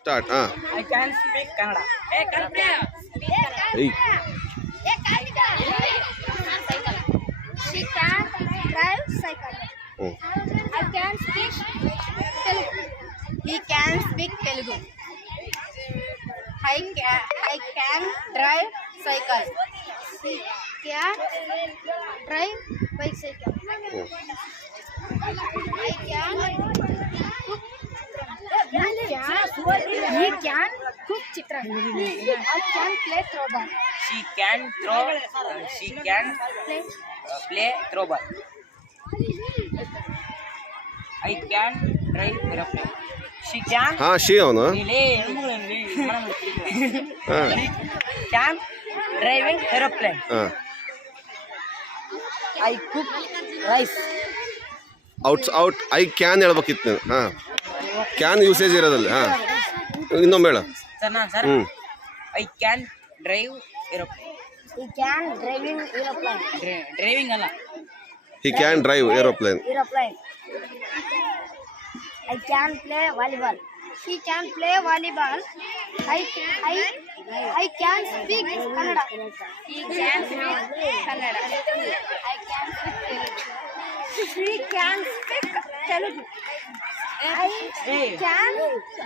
Start ಹಾಂ I can speak Kannada. Hey, Kannada. ಏಯ್ She can drive cycle. ಹ್ಞೂ I can speak Telugu. He can speak Telugu. I can, I can drive cycle. He can drive bicycle. ಹ್ಞೂ I can cook. he can cook chitran. I can play throwball. She can throw. Uh, she can Play uh, play throwball. I can drive aeroplane. She can. ಹಾಂ she ಅವನು. ಹಾಂ Can driving aeroplane. I cook rice. Out out I can ಹೇಳ್ಬೇಕಿತ್ತು ಹಾಂ can usage ಇರೋದಲ್ಲಿ ಹಾಂ ಇನ್ನೊಮ್ಮೆ ಹೇಳು sir ನಾನು ಸರ್ ಹ್ಞೂ I can drive aeroplane He can driving aeroplane. Driving ಅಲ್ಲ he can drive aeroplane Aeroplane. I can play volleyball. He can play volleyball. I I I can speak Kannada. He can speak Kannada. I can speak Telugu. He can speak Telugu. I Hey. can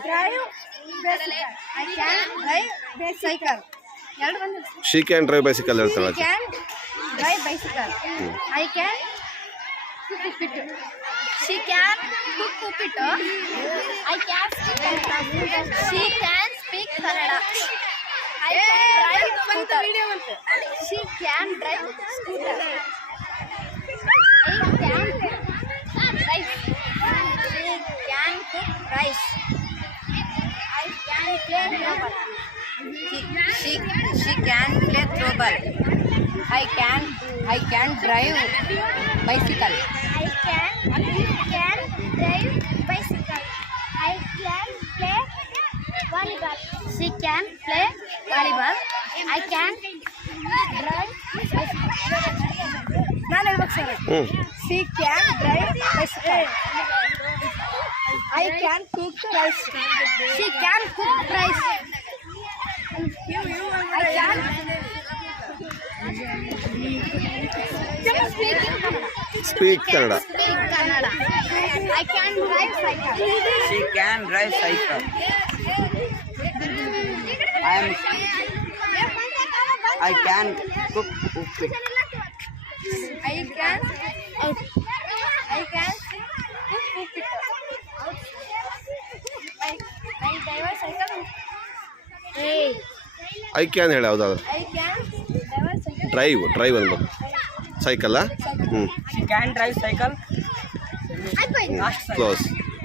drive I she can drive bicycle ಹೇಳ್ತಾಳೆ She can drive bicycle. I can cook uppittu. She can cook uppittu. I can speak Kannada. She can speak Kannada. I can drive scooter. She can drive scooter. She, she can play throwball. I can I can drive bicycle. I can i can drive bicycle. I can play volleyball. She can play volleyball. I can drive bicycle. She can drive bicycle. I can cook rice. She can cook rice. I can. Speaking Kannada. Speak Kannada. Speak Kannada. I can drive cycle. She can drive cycle. I am. I can cook. I can. I I can ಹೇಳಿ ಯಾವುದಾದ್ರು. Drive drive ಅನ್ಬೋದು ಸೈಕಲ್ಲ ಹ್ಞೂ can drive cycle close